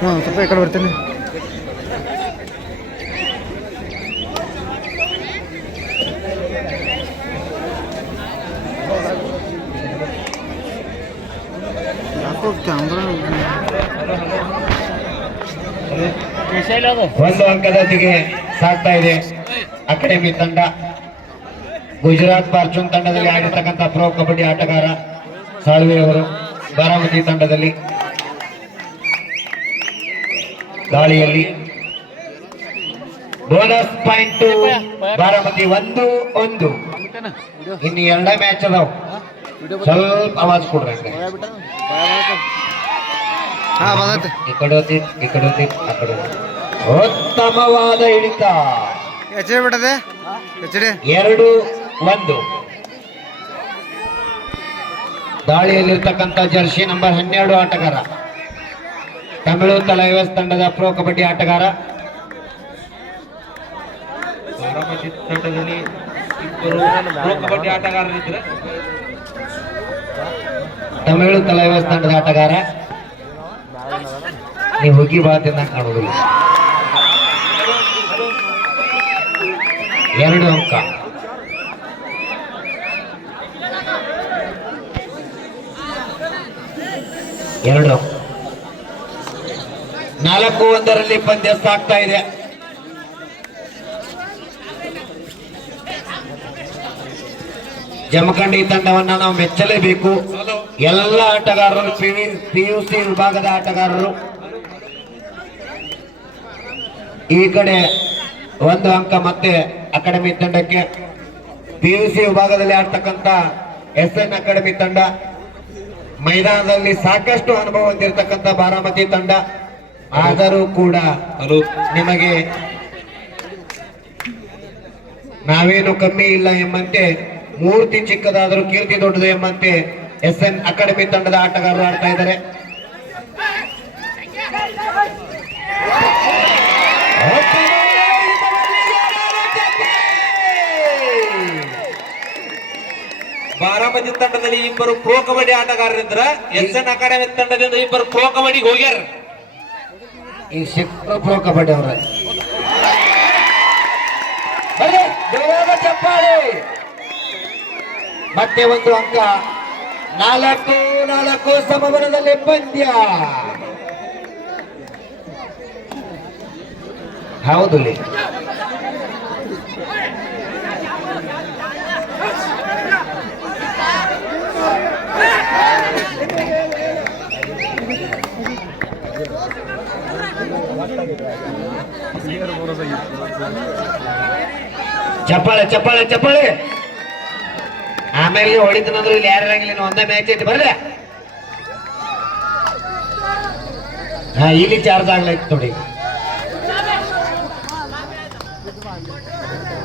ಹಾಂ ಸ್ವಲ್ಪ ಈ ಕಡೆ ಬರ್ತೀನಿ. ಯಾಕೋ ಕ್ಯಾಮ್ರಾ ಒಂದು ಅಂಕದೊಂದಿಗೆ ಸಾಗ್ತಾ ಇದೆ ಅಕಾಡೆಮಿ ತಂಡ. ಗುಜರಾತ್ ಫಾರ್ಚೂನ್ ತಂಡದಲ್ಲಿ ಆಡಿರ್ತಕ್ಕಂಥ ಪ್ರೊ ಕಬಡ್ಡಿ ಆಟಗಾರ ಸಾಳ್ವೆ ಅವರು ಬಾರಾಮತಿ ತಂಡದಲ್ಲಿ ದಾಳಿಯಲ್ಲಿ ಬೋನಸ್ ಪಾಯಿಂಟ್ ಬಾರಾಮತಿ 1-1. ಇನ್ನು ಎರಡೇ ಮ್ಯಾಚ್ ಅದಾವ. ಸ್ವಲ್ಪ ಆವಾಜ್ ಕೊಡ್ರಿ. ಈ ಕಡೆ ಆ ಕಡೆ ಉತ್ತಮವಾದ ಹಿಡಿತ. 2-1. ದಾಳಿಯಲ್ಲಿರ್ತಕ್ಕಂಥ ಜರ್ಸಿ ನಂಬರ್ 12 ಆಟಗಾರ ತಮಿಳು ತಲೈವಸ್ ತಂಡದ ಪ್ರೊ ಕಬಡ್ಡಿ ಆಟಗಾರ. ಬಾರಾಮತಿ ತಂಡದಲ್ಲಿ ಇಬ್ಬರು ಪ್ರೊ ಕಬಡ್ಡಿ ಆಟಗಾರರಿದ್ರೆ ತಮಿಳು ತಲೈವಸ್ ತಂಡದ ಆಟಗಾರ. ನೀವು ಹುಗ್ಗಿ ಬಾತಿಂದ ಕಾಣುವುದಿಲ್ಲ. 2 ಅಂಕ. ಎರಡು 4-1 ಪಂದ್ಯ ಸಾಗ್ತಾ ಇದೆ. ಜಮಖಂಡಿ ತಂಡವನ್ನ ನಾವು ಮೆಚ್ಚಲೇಬೇಕು. ಎಲ್ಲ ಆಟಗಾರರು PUC ವಿಭಾಗದ ಆಟಗಾರರು. ಈ ಕಡೆ 1 ಅಂಕ ಮತ್ತೆ ಅಕಾಡೆಮಿ ತಂಡಕ್ಕೆ. PUC ವಿಭಾಗದಲ್ಲಿ ಆಡ್ತಕ್ಕಂಥ SN ಅಕಾಡೆಮಿ ತಂಡ. ಮೈದಾನದಲ್ಲಿ ಸಾಕಷ್ಟು ಅನುಭವ ಹೊಂದಿರತಕ್ಕಂಥ ಬಾರಾಮತಿ ತಂಡ. ಆದರೂ ಕೂಡ ನಿಮಗೆ ನಾವೇನು ಕಮ್ಮಿ ಇಲ್ಲ ಎಂಬಂತೆ, ಮೂರ್ತಿ ಚಿಕ್ಕದಾದರೂ ಕೀರ್ತಿ ದೊಡ್ಡದು ಎಂಬಂತೆ SN ಅಕಾಡೆಮಿ ತಂಡದ ಆಟಗಾರರು ಆಡ್ತಾ ಇದ್ದಾರೆ. ಬಾರಾಮತಿ ತಂಡದಲ್ಲಿ ಇಬ್ಬರು ಪ್ರೊ ಕಬಡ್ಡಿ ಆಟಗಾರರಿದ್ರ. SN ಅಕಾಡೆಮಿ ತಂಡದಿಂದ ಇಬ್ಬರು ಪ್ರೊ ಕಬಡ್ಡಿಗೆ ಹೋಗ್ಯಾರ. ಈ ಸಿಕ್ಕ ಪ್ರೊ ಕಬಡ್ಡಿ ಅವರ ಚಪ್ಪಾಳೆ. ಮತ್ತೆ 1 ಅಂಕ. 4-4 ಸಮಬಲದಲ್ಲಿ ಪಂದ್ಯ. ಹೌದು ಚಪ್ಪಾಳೆ ಚಪ್ಪಾಳೆ ಚಪ್ಪಾಳೆ. ಆಮೇಲೆ ಹೊಡಿತನಂದ್ರೆ ಇಲ್ಲಿ ಯಾರಾಗಿಲ್ಲ, ಒಂದೇ ಮ್ಯಾಚ್ ಐತಿ ಬರ್ರಿ. ಇಲ್ಲಿ ಚಾರ್ಜ್ ಆಗ್ಲೈತಿ ನೋಡಿ.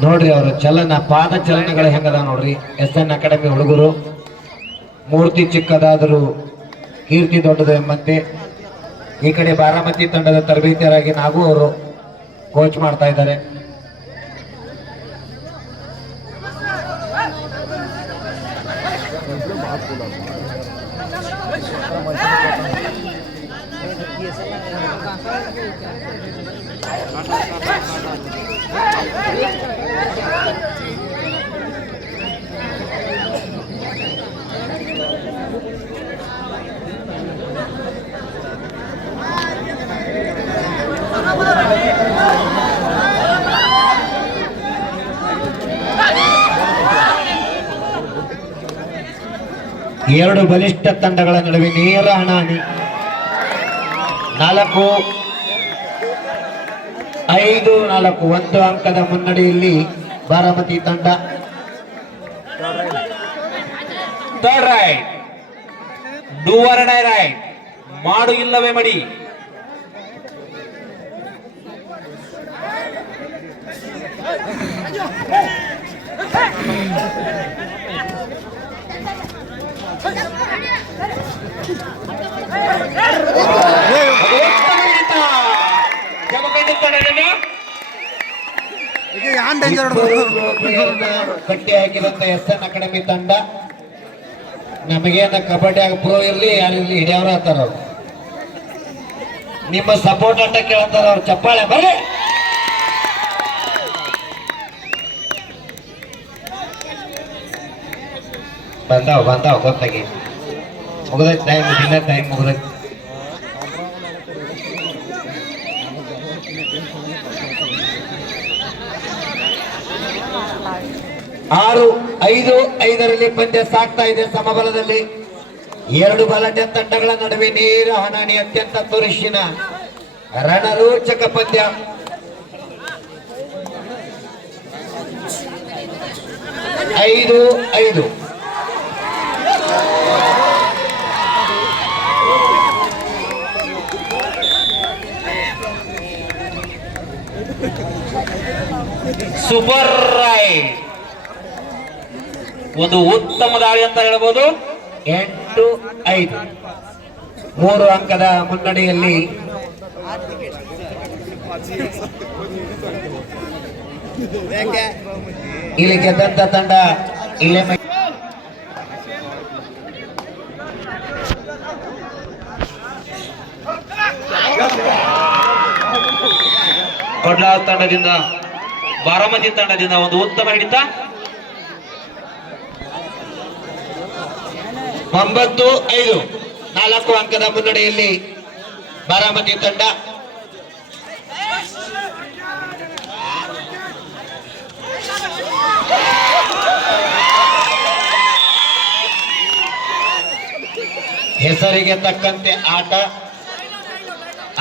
ನೋಡ್ರಿ ಅವರು ಚಲನ, ಪಾದ ಚಲನಗಳು ಹೆಂಗದ ನೋಡ್ರಿ. SN ಅಕಾಡೆಮಿ ಹುಡುಗರು. ಮೂರ್ತಿ ಚಿಕ್ಕದಾದರೂ ಕೀರ್ತಿ ದೊಡ್ಡದು ಎಂಬಂತೆ ಈ ಕಡೆ ಬಾರಾಮತಿ ತಂಡದ ತರಬೇತಿಯರಾಗಿ ನಾಗು ಅವರು ಕೋಚ್ ಮಾಡ್ತಾ ಇದ್ದಾರೆ. ಎರಡು ಬಲಿಷ್ಠ ತಂಡಗಳ ನಡುವೆ ನೇರ ಹಣಾಹಣಿ. 4-5-4 1 ಅಂಕದ ಮುನ್ನಡೆಯಲ್ಲಿ ಬಾರಾಮತಿ ತಂಡ. Third right, do or die right, ಮಾಡು ಇಲ್ಲವೇ ಮಡಿ. ಕಟ್ಟಿ ಹಾಕಿದಂತ SN ಅಕಾಡೆಮಿ ತಂಡ ನಮಗೇನ ಕಬಡ್ಡಿಯಾಗ ಪ್ರೋ ಇರ್ಲಿ ಯಾರಿರ್ಲಿ ಹಿಡಿಯವ್ರ ಆತಾರ ಅವ್ರು. ನಿಮ್ಮ ಸಪೋರ್ಟ್ ಅಟ್ಟ ಕೇಳ್ತಾರ ಅವ್ರು. ಚಪ್ಪಾಳೆ ಬರ್ರಿ. ಬಂದಾವ್ ಗೊತ್ತಾಗಿ ಮುಗಿದೈತಿ ಟೈಮ್. ದಿನ ಟೈಮ್ ಮುಗಿದೈತಿ. ಆರು 5-5ರಲ್ಲಿ ಪಂದ್ಯ ಸಾಗ್ತಾ ಇದೆ ಸಮಬಲದಲ್ಲಿ. ಎರಡು ಬಲಾಢ್ಯ ತಂಡಗಳ ನಡುವೆ ನೇರ ಹಣಾಣಿ. ಅತ್ಯಂತ ತುರುಷಿನ ರಣರೋಚಕ ಪಂದ್ಯ. 5-5. Super ride. ಒಂದು ಉತ್ತಮ ದಾಳಿ ಅಂತ ಹೇಳ್ಬೋದು. 8-5 3 ಅಂಕದ ಮುನ್ನಡೆಯಲ್ಲಿ ಇಲ್ಲಿ ಗೆದ್ದಂತ ತಂಡ ಇಲ್ಲೇ ಕೊಡ್ಲಾರ ತಂಡದಿಂದ ಬಾರಾಮತಿ ತಂಡದಿಂದ ಒಂದು ಉತ್ತಮ ಹಿಡಿತ. 9-5 4 ಅಂಕದ ಮುನ್ನಡೆಯಲ್ಲಿ ಬಾರಾಮತಿ ತಂಡ. ಹೆಸರಿಗೆ ತಕ್ಕಂತೆ ಆಟ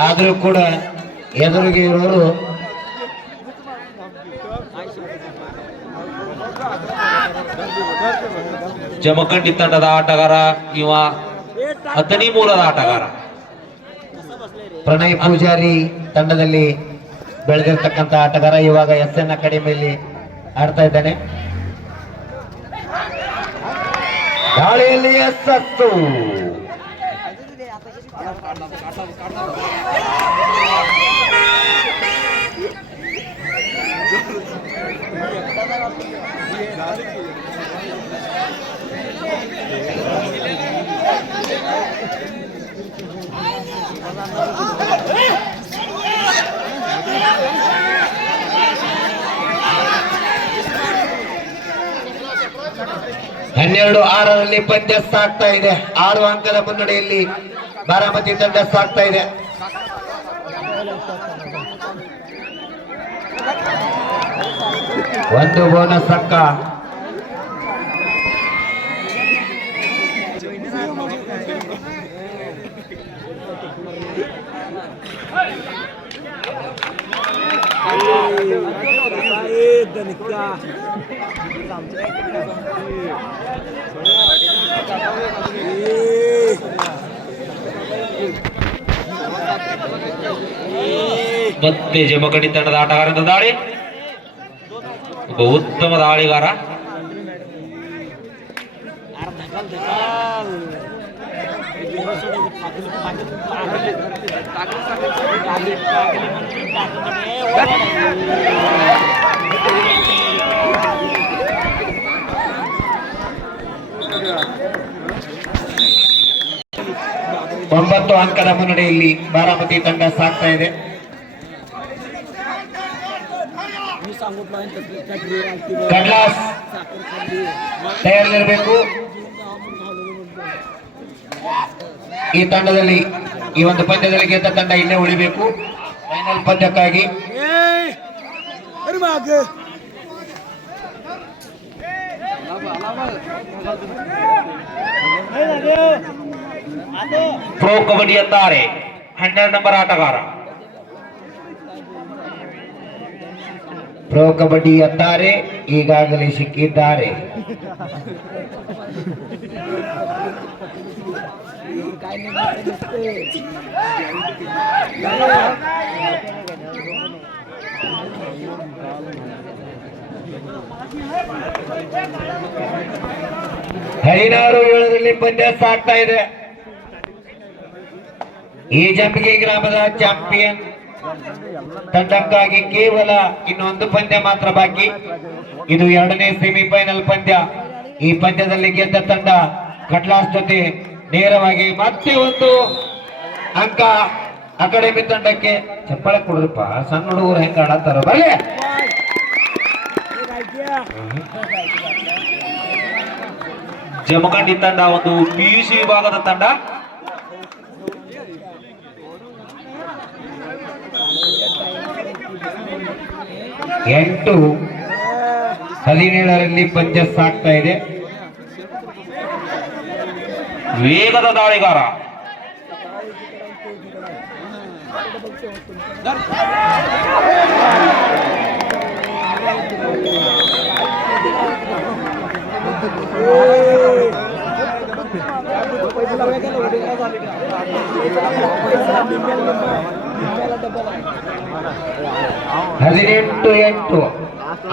ಆದರೂ ಕೂಡ ಎದುರಿಗೆ ಇರೋರು ಜಮಖಂಡಿ ತಂಡದ ಆಟಗಾರ. ಇವ ಅಥಣಿ ಮೂಲದ ಆಟಗಾರ. ಪ್ರಣಯ್ ಪೂಜಾರಿ ತಂಡದಲ್ಲಿ ಬೆಳೆದಿರ್ತಕ್ಕಂಥ ಆಟಗಾರ. ಇವಾಗ SN ಅಕಾಡೆಮಿಯಲ್ಲಿ ಆಡ್ತಾ ಇದ್ದಾನೆ. ದಾಳಿಯಲ್ಲಿ ಯಶಸ್ಸು. ಹನ್ನೆರಡು 6ರಲ್ಲಿ ಪಂದ್ಯ ಸಾಗ್ತಾ ಇದೆ. 6 ಅಂಕದ ಮುನ್ನಡೆಯಲ್ಲಿ ಬಾರಾಮತಿ ತಂಡ ಸಾಗ್ತಾ ಇದೆ. ಒಂದು ಬೋನಸ್ ಅಂಕ. ಮತ್ತೆ ಜಮಖಂಡಿ ತಂಡದ ಆಟಗಾರನ ದಾಳಿ. ಒಬ್ಬ ಉತ್ತಮ ದಾಳಿಗಾರ. ಒಂಬತ್ತು ಅಂಕದ ಮುನ್ನಡೆಯಲ್ಲಿ ಬಾರಾಮತಿ ತಂಡ ಸಾಗ್ತಾ ಇದೆ. ಕಡ್ಲಾಸ್ ತಯಾರಿರಬೇಕು. ಈ ತಂಡದಲ್ಲಿ ಈ ಒಂದು ಪಂದ್ಯದಲ್ಲಿ ಗೆದ್ದ ತಂಡ ಇಲ್ಲೇ ಉಳಿಬೇಕು ಫೈನಲ್ ಪಂದ್ಯಕ್ಕಾಗಿ. ಪ್ರೋ ಕಬಡ್ಡಿ ಅಂತಾರೆ 12 ನಂಬರ್ ಆಟಗಾರ. ಪ್ರೋ ಕಬಡ್ಡಿ ಅತ್ತಾರೆ ಈಗಾಗಲೇ ಸಿಕ್ಕಿದ್ದಾರೆ. ಹದಿನಾರು 7ರಲ್ಲಿ ಪಂದ್ಯ ಸಾಗ್ತಾ ಇದೆ. ಈ ಜಂಬಿಗೆ ಗ್ರಾಮದ ಚಾಂಪಿಯನ್ ತಂಡಕ್ಕಾಗಿ ಕೇವಲ ಇನ್ನೊಂದು ಪಂದ್ಯ ಮಾತ್ರ ಬಾಕಿ. ಇದು ಎರಡನೇ ಸೆಮಿಫೈನಲ್ ಪಂದ್ಯ. ಈ ಪಂದ್ಯದಲ್ಲಿ ಗೆದ್ದ ತಂಡ ಕಟ್ಲಾಸ್ ಜೊತೆ ನೇರವಾಗಿ ಮತ್ತೆ ಒಂದು ಅಂಕ ಅಕಾಡೆಮಿ ತಂಡಕ್ಕೆ. ಚಪ್ಪಾಳೆ ಕೊಡ್ರಪ್ಪ, ಸಣ್ಣ ಹುಡುಗರು ಹೆಂಗ ಆಡತ್ತಾರ ಬರ್ಲಿ. ಜಮಖಂಡಿ ತಂಡ ಒಂದು ಪಿಯುಸಿ ವಿಭಾಗದ ತಂಡ. ಎಂಟು 17ರಲ್ಲಿ ಪಂದ್ಯ ಸಾಗ್ತಾ ಇದೆ. ವೇಗದ ದಾಳಿಗಾರ ಹದಿನೆಂಟು ಎಂಟು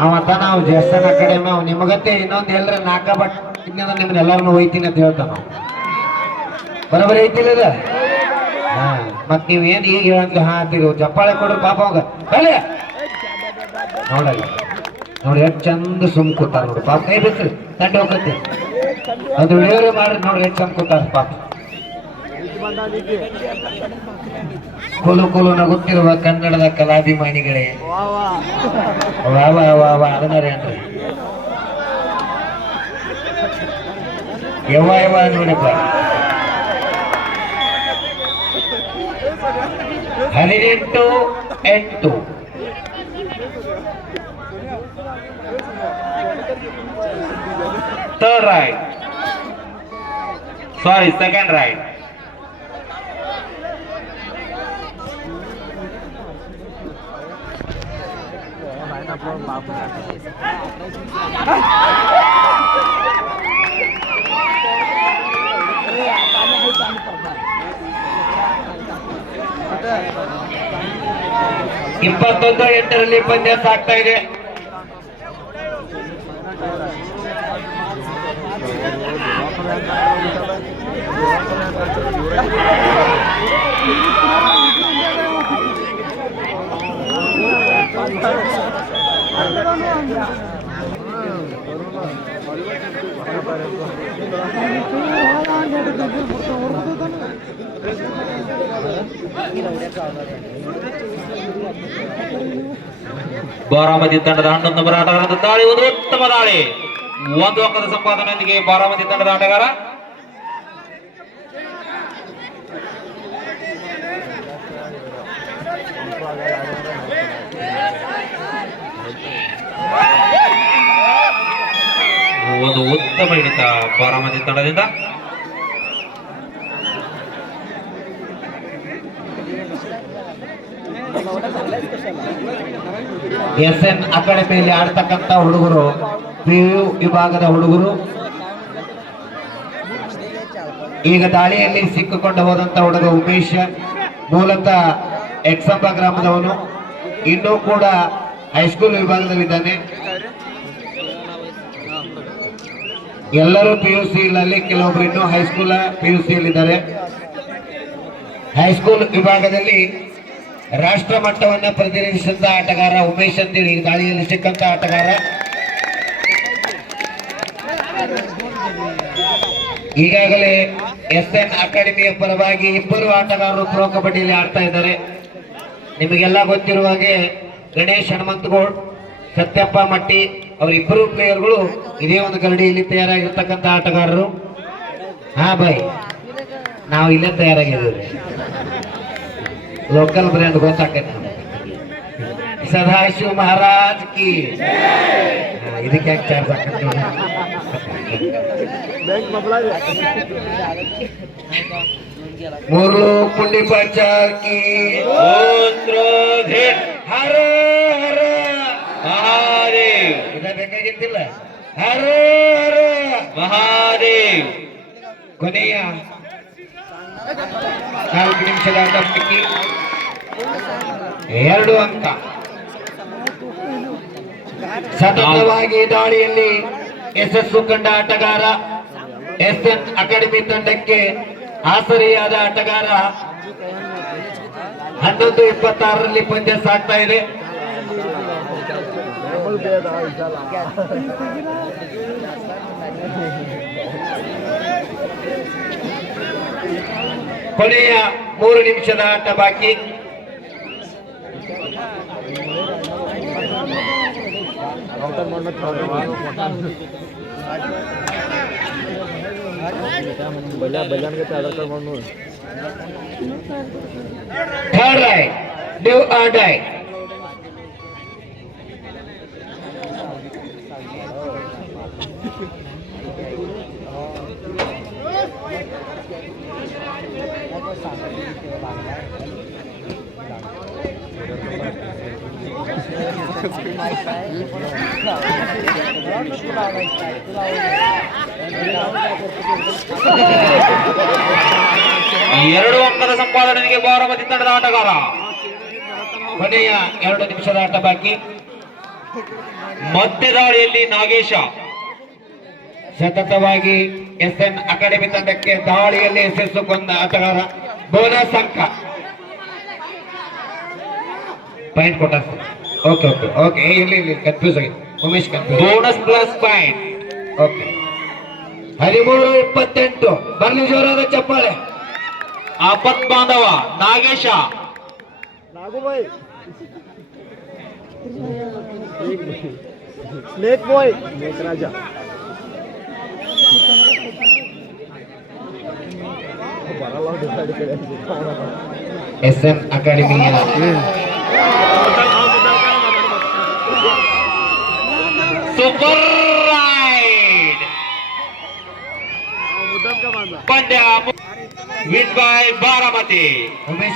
ಅವತ್ತ ನಾವು ಜೆಸ್ಸನ್ ಅಕಾಡೆಮಿ ಅವ್ ನಿಮಗತ್ತೆ ಇನ್ನೊಂದು ಎಲ್ಲರ ನಾಲ್ಕ ಬಟ್ ಇನ್ನೊಂದು ನಿಮ್ನ ಎಲ್ಲರನ್ನು ಒಯ್ತೀನಿ ಅಂತ ಹೇಳ್ತಾನ ನಾವು. ಬರೋಬರಿ ಐತಿಲ್ಲ ಅದ. ಮತ್ ನೀವ್ ಏನ್ ಈಗ ಹೇಳಂತ ಹಾತಿರು ಚಪ್ಪಾಳೆ ಕೊಡ್ರಿ ಪಾಪ ಅವಾಗ ಬರಲಿ. ನೋಡಲ್ಲ ನೋಡಿ ಎಷ್ಟು ಚಂದ ಸುಮ್ ಕೂತಾರ ನೋಡ್ರಿ ಪಾಪ. ಕೈ ಬಿಟ್ರಿ ತಂಡ ಹೋಗತ್ತೆ ಅದು ವಿಡಿಯೋರೇ ಮಾಡ್ರಿ ನೋಡ್ರಿ ಎಷ್ಟು ಚಂದ ಕೂತಾರ ಪಾಪ. ಕುಲು ಕುಲು ನಗುತ್ತಿರುವ ಕನ್ನಡದ ಕಲಾಭಿಮಾನಿಗಳೇ, ವಾ ವಾ ವಾ ವಾ ಅದನ್ನರೇ ಅನ್ರಿ. ಯವ್ವ ಯವ್ವ ನೋಡಪ್ಪ. 18-8 third right, sorry second right. ಇಪ್ಪತ್ತೊಂದು 8ರಲ್ಲಿ ಪಂದ್ಯ ಸಾಗ್ತಾ ಇದೆ. ಬಾರಾಮತಿ ತಂಡದ 11 ನಂಬರ್ ಆಟಗಾರರ ದಾಳಿ, ಒಂದು ಉತ್ತಮ ದಾಳಿ, ಒಂದು ಅಂಕದ ಸಂಪಾದನೆಯೊಂದಿಗೆ ಬಾರಾಮತಿ ತಂಡದ ಆಟಗಾರ. ಒಂದು ಉತ್ತಮ ಹಿಡಿತ ಬಾರಾಮತಿ ತಂಡದಿಂದ. SN ಅಕಾಡೆಮಿಯಲ್ಲಿ ಆಡ್ತಕ್ಕಂತ ಹುಡುಗರು PU ವಿಭಾಗದ ಹುಡುಗರು. ಈಗ ದಾಳಿಯಲ್ಲಿ ಸಿಕ್ಕಿಕೊಂಡು ಹೋದಂತ ಹುಡುಗ ಉಮೇಶ್ ಮೂಲತಃ ಎಕ್ಸಂಬ ಗ್ರಾಮದವನು, ಇನ್ನೂ ಕೂಡ ಹೈಸ್ಕೂಲ್ ವಿಭಾಗದಲ್ಲಿದ್ದಾನೆ. ಎಲ್ಲರೂ PUC ನಲ್ಲಿ, ಕೆಲವೊಬ್ರು ಇನ್ನೂ ಹೈಸ್ಕೂಲ್ PUC ಯಲ್ಲಿದ್ದಾರೆ. ಹೈಸ್ಕೂಲ್ ವಿಭಾಗದಲ್ಲಿ ರಾಷ್ಟ್ರ ಮಟ್ಟವನ್ನ ಪ್ರತಿನಿಧಿಸಿದ ಆಟಗಾರ ಉಮೇಶ್ ಅಂತೇಳಿ ಈ ದಾಳಿಯಲ್ಲಿ ಸಿಕ್ಕಂತ ಆಟಗಾರ. ಈಗಾಗಲೇ SN ಅಕಾಡೆಮಿಯ ಪರವಾಗಿ ಇಬ್ಬರು ಆಟಗಾರರು ಪ್ರೋ ಕಬಡ್ಡಿಯಲ್ಲಿ ಆಡ್ತಾ ಇದ್ದಾರೆ. ನಿಮಗೆಲ್ಲ ಗೊತ್ತಿರುವ ಹಾಗೆ ಗಣೇಶ್ ಹನುಮಂತಗೌಡ್, ಸತ್ಯಪ್ಪ ಮಟ್ಟಿ ಅವರಿಬ್ಬರು ಪ್ಲೇಯರ್ಗಳು ಇದೇ ಒಂದು ಗರಡಿಯಲ್ಲಿ ತಯಾರಾಗಿರ್ತಕ್ಕಂಥ ಆಟಗಾರರು. ಹಾ ಬಾಯ್, ನಾವು ಇಲ್ಲೇ ತಯಾರಾಗಿದ್ದೀವಿ. ಲೋಕಲ್ ಬ್ರ್ಯಾಂಡ್ ಗೊತ್ತಾಕೈತೆ ನಮ್ಗೆ. ಸದಾಶಿವ ಮಹಾರಾಜ್ ಕಿ. ಇದಕ್ಕೆ ಯಾಕೆ ಚಾರ್ಜ್ ಹಾಕಂತ ಮೂರ್ಲು ಪುಂಡಿ ಪಚಾರ್ ಕಿ. ಹರ ಹರ ಮಹಾದೇವ್, ಇದ ಬೇಕಾಗಿತ್ತಿಲ್ಲ. ಹರ ಹರ ಮಹಾದೇವ್. ಕೊನೆಯ 4 ನಿಮಿಷದ ಆಟಕ್ಕೆ 2 ಅಂಕ. ಸತತವಾಗಿ ದಾಳಿಯಲ್ಲಿ ಯಶಸ್ಸು ಕಂಡ ಆಟಗಾರ, SN ಅಕಾಡೆಮಿ ತಂಡಕ್ಕೆ ಆಸರಿಯಾದ ಆಟಗಾರ 11:26 ಪಂದ್ಯ ಸಾಗ್ತಾ ಇದೆ. ಕೊನೆಯ 3 ನಿಮಿಷದ ಆಟ ಬಾಕಿ. Third right, do or die. ಎರಡು ಅಂಕದ ಸಂಪಾದನೆಗೆ ಬಾರಾಮತಿ ತಂಡದ ಆಟಗಾರ. ಕೊನೆಯ 2 ನಿಮಿಷದ ಆಟ ಬಾಕಿ. ಮಧ್ಯ ದಾಳಿಯಲ್ಲಿ ನಾಗೇಶ. ಸತತವಾಗಿ ಎಸ್ಎನ್ ಅಕಾಡೆಮಿ ತಂಡಕ್ಕೆ ದಾಳಿಯಲ್ಲಿ ಯಶಸ್ಸು ಕೊಂದ ಆಟಗಾರ. ಬೋನಸ್ ಅಂಕ ಪಾಯಿಂಟ್ ಕೊಟ್ಟ. ಓಕೆ ಓಕೆ ಓಕೆ, ಇಲ್ಲಿ ಕನ್ಫ್ಯೂಸ್ ಆಗಿದೆ Umesh, confuse. Bonus plus point. Okay, 13-28 ಬರ್ಲಿ ಜೋರಾದ ಚಪ್ಪಾಳೆ. ಆಪತ್ ಬಾಂಧವ ನಾಗೇಶ. स्नेक बॉय स्नेक राजा ಎಸ್ಎನ್ ಅಕಾಡೆಮಿಯ ಸೂಪರ್ ರೈಡ್ ಪಂದ್ಯ ವಿನ್ ಬೈ ಬಾರಾಮತಿ. ಉಮೇಶ್